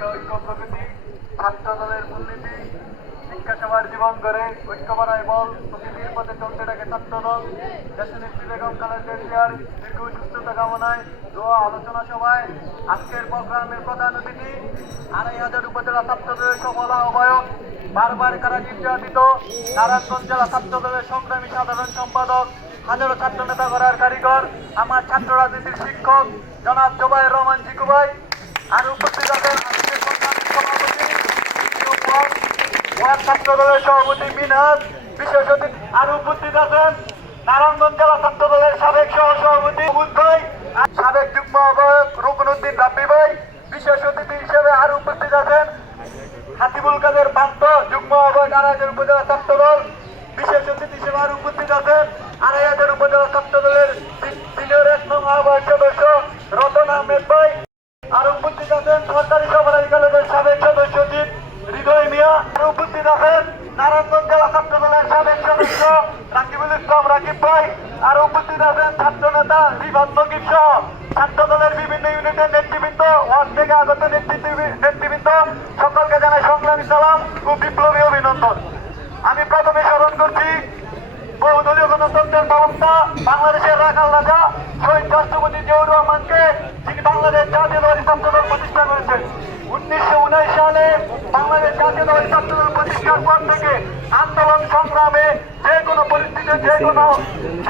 শিক্ষা ঐক্য প্রগতি ছাত্র দলের মূলনীতি শিক্ষা সবার জীবন গড়ে ঐক্য বাড়ায় বল প্রকৃতির পথে চলতে থাকে ছাত্র দল দেশনেত্রী বেগম খালেদা জিয়ার দীর্ঘ সুস্থতা কামনায় দোয়া আলোচনা সভায় আজকের প্রোগ্রামের প্রধান অতিথি ২৫০০ উপজেলা ছাত্র দলের সফল আহ্বায়ক বারবার কারা নির্যাতিত নারায়ণগঞ্জ জেলা ছাত্র দলের সংগ্রামী সাধারণ সম্পাদক হাজারো ছাত্র নেতা করার কারিগর আমার ছাত্র রাজনীতির শিক্ষক জনাব জোবায়ের রহমান জিকু ভাই আর উপস্থিত আছেন আজকের সংগ্রামী সভাপতি ওয়ার্ড ছাত্র দলের সভাপতি মিনহাজ বিশেষ অতিথি আর উপস্থিত আছেন নারায়ণগঞ্জ জেলা ছাত্র দলের সাবেক সহ সভাপতি মুদ ভাই সাবেক যুগ্ম আহ্বায়ক রুকনউদ্দিন রাব্বি ভাই বিশেষ অতিথি হিসেবে আর উপস্থিত আছেন হাতিবুল কাদের পান্ত যুগ্ম আহ্বায়ক ২৫০০ উপজেলা ছাত্র দল বিশেষ অতিথি হিসেবে আর উপস্থিত আছেন ২৫০০ উপজেলা ছাত্র দলের সিনিয়র ১ নং আহ্বায়ক সদস্য রতন আহমেদ ভাই আর উপস্থিত আছেন সরকারি সরবরাহ কলেজের সাবেক সদস্য সচিব হৃদয় মিয়া আর উপস্থিত আছেন নারায়ণগঞ্জ জেলা ছাত্র দলের সাবেক সদস্য রাকিবুল ইসলাম রাকিব ভাই আর উপস্থিত আছেন ছাত্র নেতা রিফাত নকিব সহ ছাত্র দলের বিভিন্ন ইউনিটের নেতৃবৃন্দ ওয়ার্ড থেকে আগত নেতৃবৃন্দ সকলকে জানাই সংগ্রামী সালাম ও বিপ্লবী অভিনন্দন। আমি প্রথমে স্মরণ করছি বহুদলীয় গণতন্ত্রের প্রবক্তা বাংলাদেশের রাখাল রাজা শহীদ রাষ্ট্রপতি জিয়াউর রহমানকে, যিনি বাংলাদেশ জাতীয়তাবাদী ছাত্র দল প্রতিষ্ঠা করেছেন। ১৯১৯ সালে বাংলাদেশ জাতীয়তাবাদী ছাত্র দল প্রতিষ্ঠার পর থেকে আন্দোলন সংগ্রামে যে কোনো পরিস্থিতিতে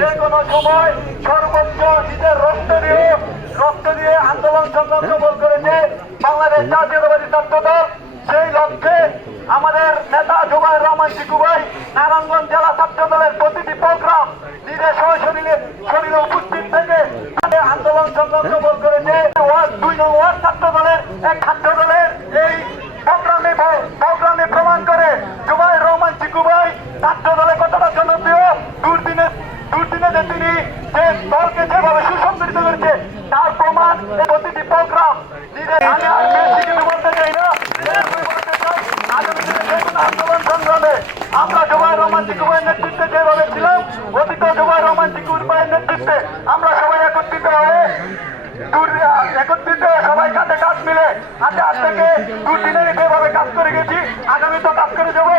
যে কোনো সময় সর্বোচ্চ নিজের রক্ত দিয়ে আন্দোলন সংগ্রাম সফল করেছে বাংলাদেশ জাতীয়তাবাদী ছাত্র দল। সেই লক্ষ্যে আমাদের নেতা জোবায়ের রহমান জিকু ভাই নারায়ণগঞ্জ জেলা ছাত্র দলের প্রতিটি প্রোগ্রাম নিজের শরীরে উপস্থিত থেকে আন্দোলন সংগ্রাম সফল করেছে। ২ নং ওয়ার্ড ছাত্র দলের এক ছাত্র দলের এই প্রোগ্রামে প্রমাণ করে জোবায়ের রহমান জিকু ভাই ছাত্র দলে কতটা জনপ্রিয়। দুর্দিনে যে তিনি যে দলকে যেভাবে সুসংগঠিত করেছে তার প্রমাণ প্রতিটি প্রোগ্রাম নিজের বলতে চাই না। আন্দোলন সংগ্রামে আমরা জোবায়ের রহমান জিকু ভাইয়ের নেতৃত্বে যেভাবে ছিলাম, অতীত জোবায়ের রহমান জিকু ভাইয়ের নেতৃত্বে আমরা সবাই একত্রিত হয়ে সবাই কাঁধে কাঁধ মিলে হাতে হাত থেকে দুর্দিনে যেভাবে কাজ করে গেছি আগামী তো কাজ করে যাবো।